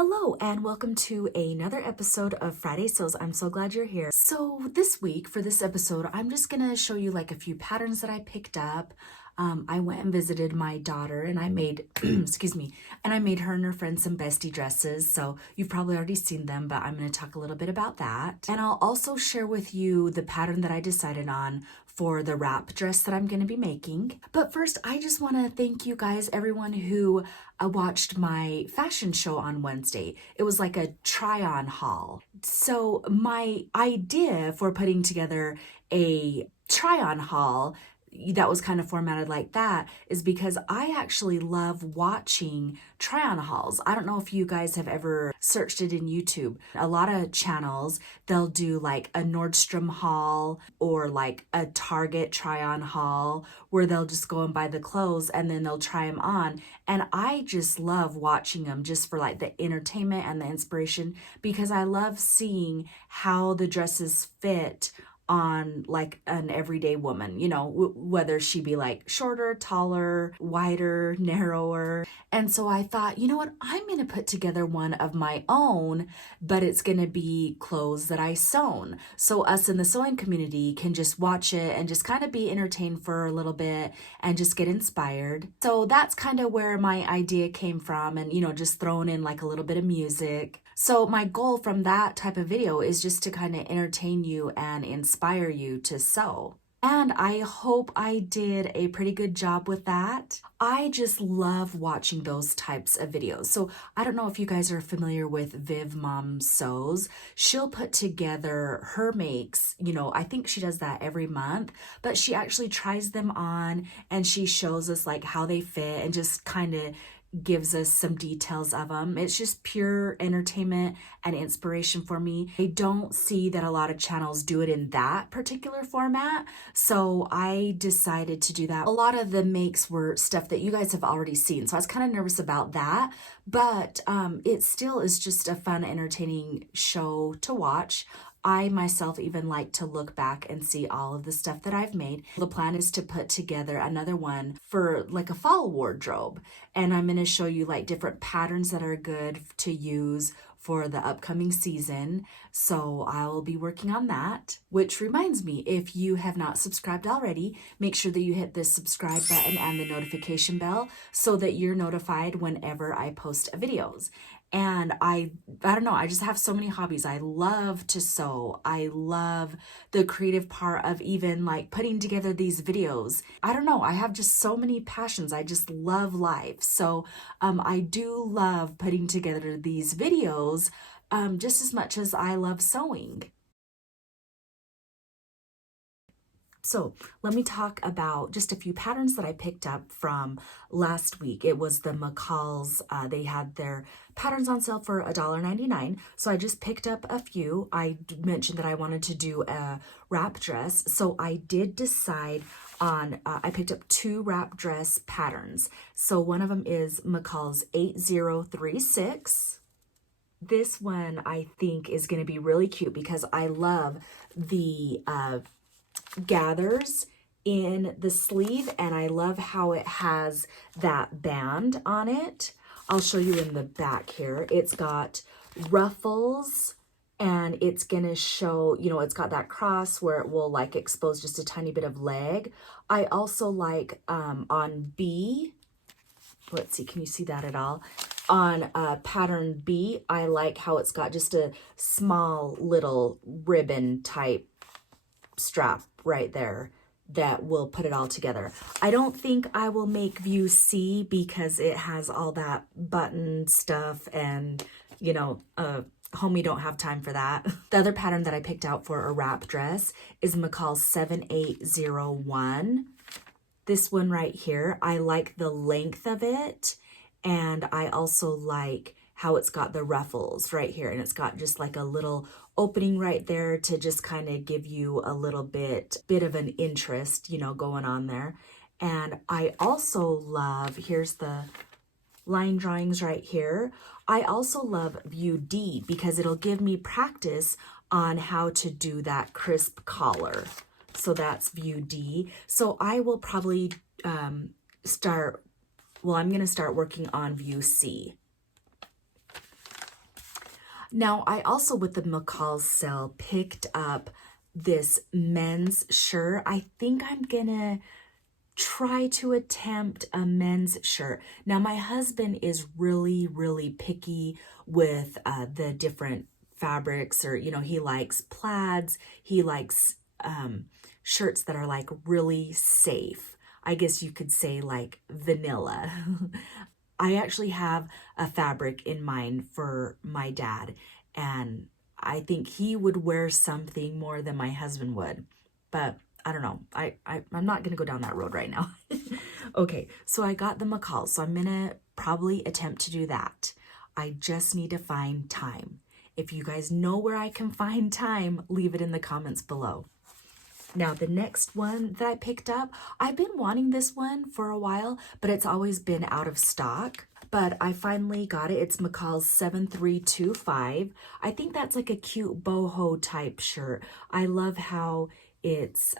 Hello and welcome to another episode of Friday Sews. I'm so glad you're here. So this week for this episode, I'm just gonna show you like a few patterns that I picked up. I went and visited my daughter and I made, excuse me, and I made her and her friend some Bestie dresses. So you've probably already seen them, but I'm gonna talk a little bit about that. And I'll also share with you the pattern that I decided on for the wrap dress that I'm going to be making. But first, I just want to thank you guys, everyone who watched my fashion show on Wednesday. It was like a try-on haul. So my idea for putting together a try-on haul that was kind of formatted like that is because I actually love watching try-on hauls. I don't know if you guys have ever searched it in YouTube. A lot of channels, they'll do like a Nordstrom haul or like a Target try-on haul where they'll just go and buy the clothes and then they'll try them on. And I just love watching them just for like the entertainment and the inspiration because I love seeing how the dresses fit on like an everyday woman, you know, whether she be like shorter, taller, wider, narrower. And so I thought, you know what, I'm going to put together one of my own, but it's going to be clothes that I sewn. So us in the sewing community can just watch it and just kind of be entertained for a little bit and just get inspired. So that's kind of where my idea came from, and, you know, just throwing in like a little bit of music. So my goal from that type of video is just to kind of entertain you and inspire you to sew. And I hope I did a pretty good job with that. I just love watching those types of videos. So I don't know if you guys are familiar with Viv Mom Sews. She'll put together her makes, you know, I think she does that every month, but she actually tries them on and she shows us like how they fit and just kind of gives us some details of them. It's just pure entertainment and inspiration for me. I don't see that a lot of channels do it in that particular format, so I decided to do that. A lot of the makes were stuff that you guys have already seen, so I was kind of nervous about that, but it still is just a fun, entertaining show to watch. I myself even like to look back and see all of the stuff that I've made. The plan is to put together another one for like a fall wardrobe. And I'm going to show you like different patterns that are good to use for the upcoming season. So I'll be working on that, which reminds me, if you have not subscribed already, make sure that you hit the subscribe button and the notification bell so that you're notified whenever I post videos. And I don't know, I just have so many hobbies. I love to sew. I love the creative part of even like putting together these videos. I don't know, I have just so many passions. I just love life. So I do love putting together these videos just as much as I love sewing. So let me talk about just a few patterns that I picked up from last week. It was the McCall's. They had their patterns on sale for $1.99. So I just picked up a few. I mentioned that I wanted to do a wrap dress. So I did decide on, I picked up two wrap dress patterns. So one of them is McCall's 8036. This one I think is going to be really cute because I love the gathers in the sleeve, and I love how it has that band on it. I'll show you in the back here. It's got ruffles and it's gonna show, you know, it's got that cross where it will like expose just a tiny bit of leg. I also like on B, let's see, can you see that at all? On pattern B, I like how it's got just a small little ribbon type strap right there that will put it all together. I don't think I will make view C because it has all that button stuff and, you know, homie don't have time for that. The other pattern that I picked out for a wrap dress is McCall's 7801. This one right here, I like the length of it, and I also like how it's got the ruffles right here, and it's got just like a little opening right there to just kind of give you a little bit of an interest, you know, going on there. And I also love, here's the line drawings right here. I also love view D because it'll give me practice on how to do that crisp collar. So that's view D. So I will probably I'm going to start working on view C. Now, I also, with the McCall's sale, picked up this men's shirt. I think I'm gonna try to attempt a men's shirt. Now, my husband is really, really picky with the different fabrics, or, he likes plaids. He likes shirts that are like really safe. I guess you could say like vanilla. I actually have a fabric in mind for my dad, and I think he would wear something more than my husband would, but I don't know. I'm not going to go down that road right now. Okay, so I got the McCall, so I'm going to probably attempt to do that. I just need to find time. If you guys know where I can find time, leave it in the comments below. Now, the next one that I picked up, I've been wanting this one for a while, but it's always been out of stock. But I finally got it. It's McCall's 7325. I think that's like a cute boho type shirt. I love how it's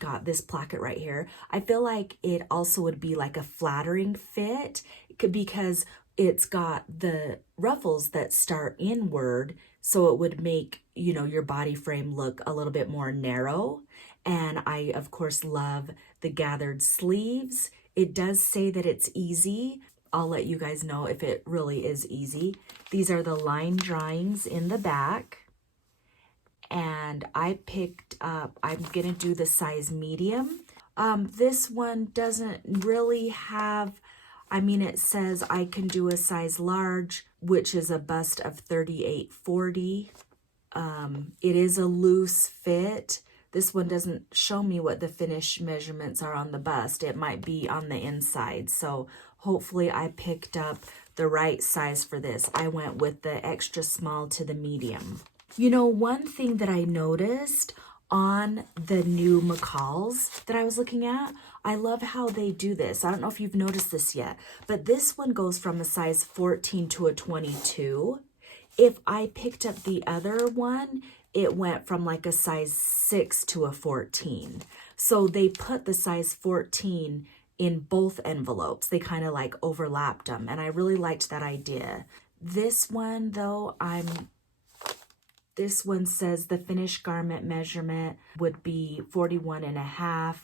got this placket right here. I feel like it also would be like a flattering fit because it's got the ruffles that start inward, so it would make, your body frame look a little bit more narrow. And I, of course, love the gathered sleeves. It does say that it's easy. I'll let you guys know if it really is easy. These are the line drawings in the back. And I picked up, I'm gonna do the size medium. This one doesn't really have, it says I can do a size large, which is a bust of 38-40. It is a loose fit. This one doesn't show me what the finished measurements are on the bust. It might be on the inside. So hopefully I picked up the right size for this. I went with the extra small to the medium. One thing that I noticed on the new McCalls that I was looking at, I love how they do this. I don't know if you've noticed this yet, but this one goes from a size 14 to a 22. If I picked up the other one, it went from like a size 6 to a 14. So they put the size 14 in both envelopes. They kind of like overlapped them, and I really liked that idea. This one though, this one says the finished garment measurement would be 41.5.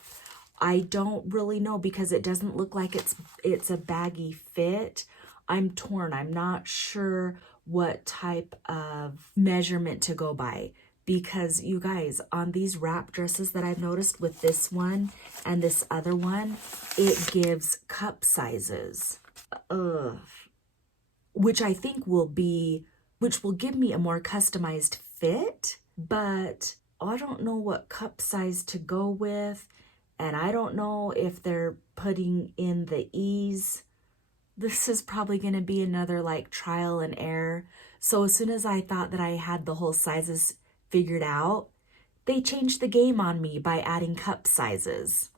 I don't really know because it doesn't look like it's a baggy fit. I'm torn. I'm not sure what type of measurement to go by, because you guys, on these wrap dresses that I've noticed with this one and this other one, it gives cup sizes, which I think which will give me a more customized fit, but I don't know what cup size to go with, and I don't know if they're putting in the ease. This is probably going to be another like trial and error. So as soon as I thought that I had the whole sizes figured out, they changed the game on me by adding cup sizes.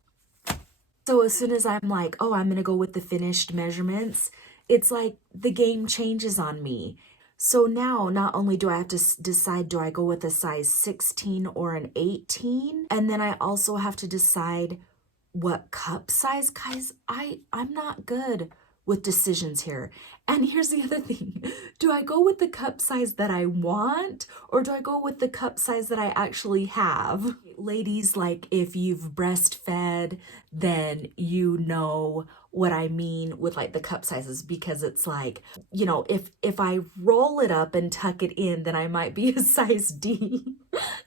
So as soon as I'm like, oh, I'm going to go with the finished measurements, it's like the game changes on me. So now not only do I have to decide, do I go with a size 16 or an 18? And then I also have to decide what cup size. Guys, I'm not good with decisions here. And here's the other thing. Do I go with the cup size that I want, or do I go with the cup size that I actually have? Ladies, like, if you've breastfed, then you know what I mean with like the cup sizes, because it's like, if I roll it up and tuck it in, then I might be a size D.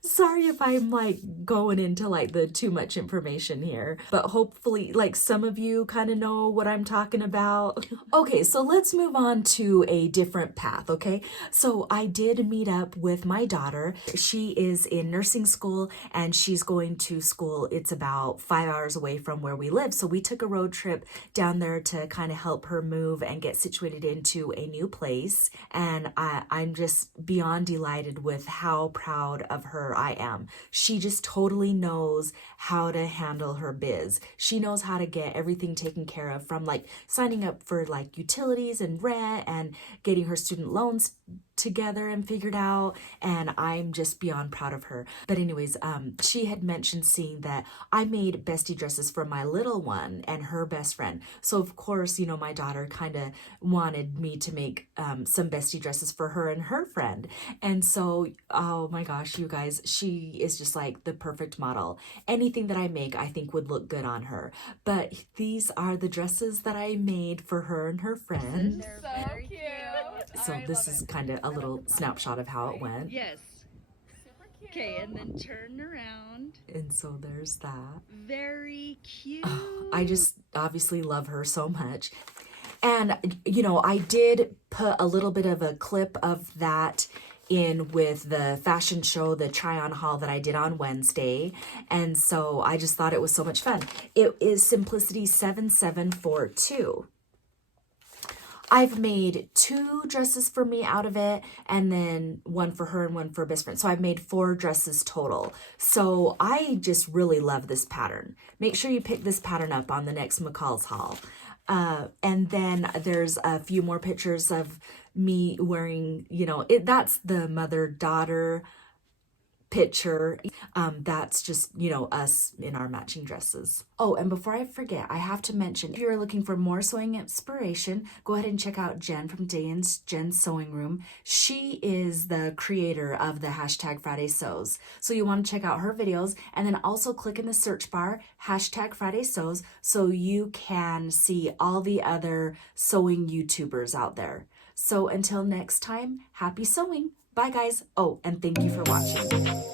Sorry if I'm like going into like the too much information here, but hopefully like some of you kind of know what I'm talking about. Okay, so let's move on to a different path, okay? So I did meet up with my daughter. She is in nursing school and she's going to school. It's about 5 hours away from where we live. So we took a road trip down there to kind of help her move and get situated into a new place. And I'm just beyond delighted with how proud of her I am. She just totally knows how to handle her biz. She knows how to get everything taken care of, from like signing up for like utilities and rent and getting her student loans together and figured out, and I'm just beyond proud of her. But anyways, she had mentioned seeing that I made bestie dresses for my little one and her best friend. So of course, you know, my daughter kind of wanted me to make some bestie dresses for her and her friend. And so, oh my gosh, you guys, she is just like the perfect model. Anything that I make, I think would look good on her. But these are the dresses that I made for her and her friend. They're so cute. So this is kind of a little snapshot of how it went. Yes. Okay, and then turn around. And so there's that. Very cute. I just obviously love her so much. And, you know, I did put a little bit of a clip of that in with the fashion show, the try-on haul that I did on Wednesday. And so I just thought it was so much fun. It is Simplicity 7742. I've made 2 dresses for me out of it, and then one for her and one for a best friend. So I've made 4 dresses total. So I just really love this pattern. Make sure you pick this pattern up on the next McCall's haul. And then there's a few more pictures of me wearing, you know, that's the mother-daughter picture. That's just, you know, us in our matching dresses. Oh, and before I forget, I have to mention, if you're looking for more sewing inspiration, go ahead and check out Jen from Jen's Sewing Room. She is the creator of the hashtag Friday Sews. So you want to check out her videos, and then also click in the search bar, hashtag Friday Sews, so you can see all the other sewing YouTubers out there. So until next time, happy sewing. Bye guys. Oh, and thank you for watching.